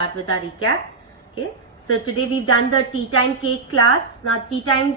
Start with our recap. Okay, so today we've done the tea time cake class. Now tea time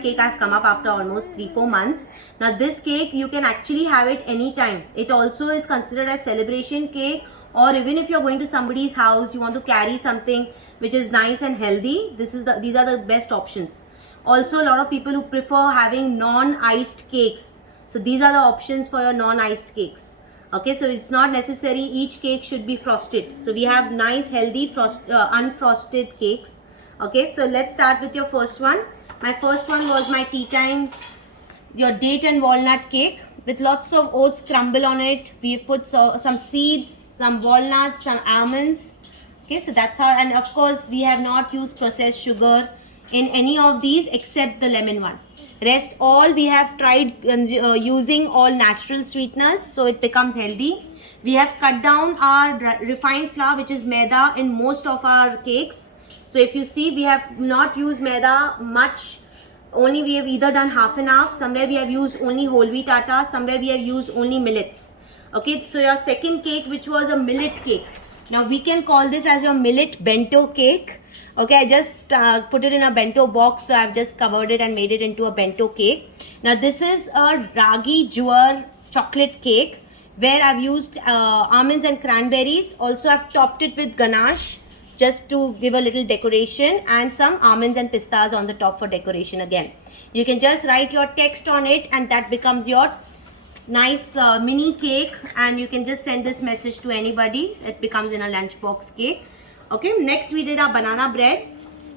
cake I've come up after almost 3-4 months. Now this cake you can actually have it anytime. It also is considered as celebration cake, or even if you're going to somebody's house, you want to carry something which is nice and healthy, these are the best options. Also, a lot of people who prefer having non-iced cakes, so these are the options for your non-iced cakes. Okay, so it's not necessary each cake should be frosted. So we have nice healthy unfrosted cakes. Okay, so let's start with your first one. My first one was my tea time, your date and walnut cake with lots of oats crumble on it. We've put some seeds, some walnuts, some almonds. Okay, so that's how, and of course we have not used processed sugar in any of these except the lemon one. Rest all we have tried using all natural sweeteners, so it becomes healthy. We have cut down our refined flour, which is maida, in most of our cakes. So if you see, we have not used maida much. Only we have either done half and half. Somewhere we have used only whole wheat atta. Somewhere we have used only millets. Okay, so your second cake, which was a millet cake. Now we can call this as your millet bento cake. Okay, I just put it in a bento box, so I've just covered it and made it into a bento cake. Now this is a ragi jowar chocolate cake where I've used almonds and cranberries. Also I've topped it with ganache just to give a little decoration, and some almonds and pistas on the top for decoration again. You can just write your text on it and that becomes your nice mini cake, and you can just send this message to anybody. It becomes in a lunchbox cake. Okay, next we did our banana bread.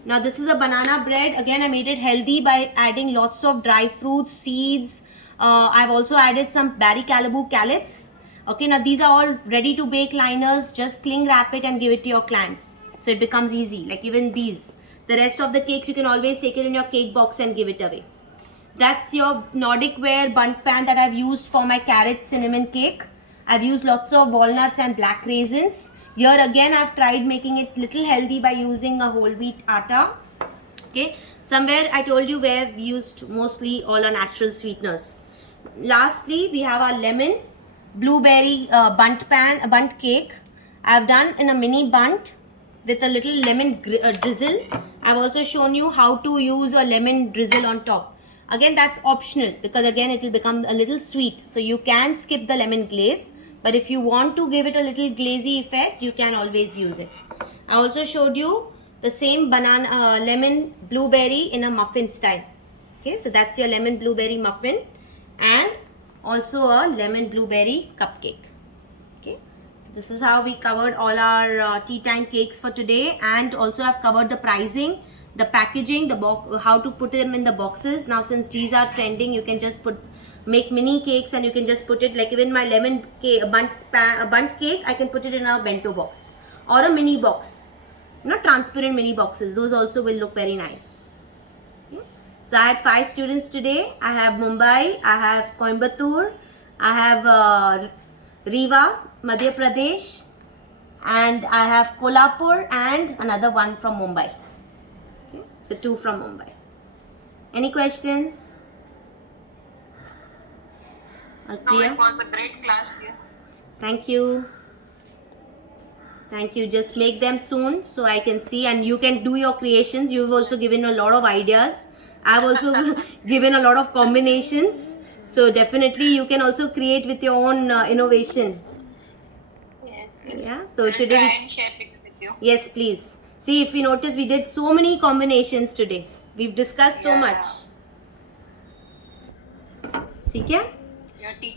Now this is a banana bread. Again, I made it healthy by adding lots of dry fruits, seeds. I've also added some Barry Callebaut callets. Okay, now these are all ready to bake liners. Just cling wrap it and give it to your clients. So it becomes easy, like even these. The rest of the cakes, you can always take it in your cake box and give it away. That's your Nordic ware bundt pan that I've used for my carrot cinnamon cake. I've used lots of walnuts and black raisins. Here again, I've tried making it little healthy by using a whole wheat atta. Okay, somewhere I told you where we used mostly all our natural sweeteners. Lastly, we have our lemon blueberry bundt cake. I've done in a mini bundt with a little lemon drizzle. I've also shown you how to use a lemon drizzle on top. Again, that's optional because again it will become a little sweet, so you can skip the lemon glaze. But if you want to give it a little glazy effect, you can always use it. I also showed you the same lemon blueberry in a muffin style. Okay, so that's your lemon blueberry muffin, and also a lemon blueberry cupcake. Okay, so this is how we covered all our tea time cakes for today, and also I've covered the pricing, the packaging, how to put them in the boxes. Now since these are trending, you can just make mini cakes and you can just put it, like even my lemon cake, bundt cake, I can put it in a bento box or a mini box, transparent mini boxes. Those also will look very nice. Okay. So I had 5 students today. I have Mumbai, I have Coimbatore, I have Rewa, Madhya Pradesh, and I have Kolhapur and another one from Mumbai. Okay. So 2 from Mumbai. Any questions? No, it was a great class, dear. Thank you. Thank you. Just make them soon so I can see, and you can do your creations. You've also given a lot of ideas. I've also given a lot of combinations. So definitely you can also create with your own innovation. Yes. Yeah. So I'll today try and share pics with you. yes, please. See, if you notice, we did so many combinations today. We've discussed so much. ठीक है? Your teacher